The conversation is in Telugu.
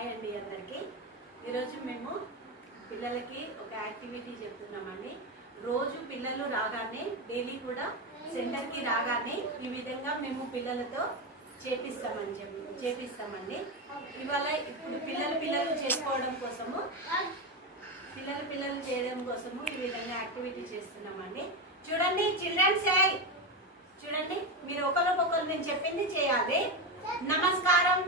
హాయ్ అండి అందరికీ. ఈరోజు మేము పిల్లలకి ఒక యాక్టివిటీ చెప్తున్నామండి. రోజు పిల్లలు రాగానే డైలీ కూడా సెంటర్కి రాగానే ఈ విధంగా మేము పిల్లలతో చేపిస్తామండి. ఇవాళ ఇప్పుడు పిల్లలు చేసుకోవడం కోసము పిల్లలు చేయడం కోసము ఈ విధంగా యాక్టివిటీ చేస్తున్నామండి. చూడండి చిల్డ్రన్స్, చూడండి మీరు ఒకరికొకరు నేను చెప్పింది చేయాలి. నమస్కారం,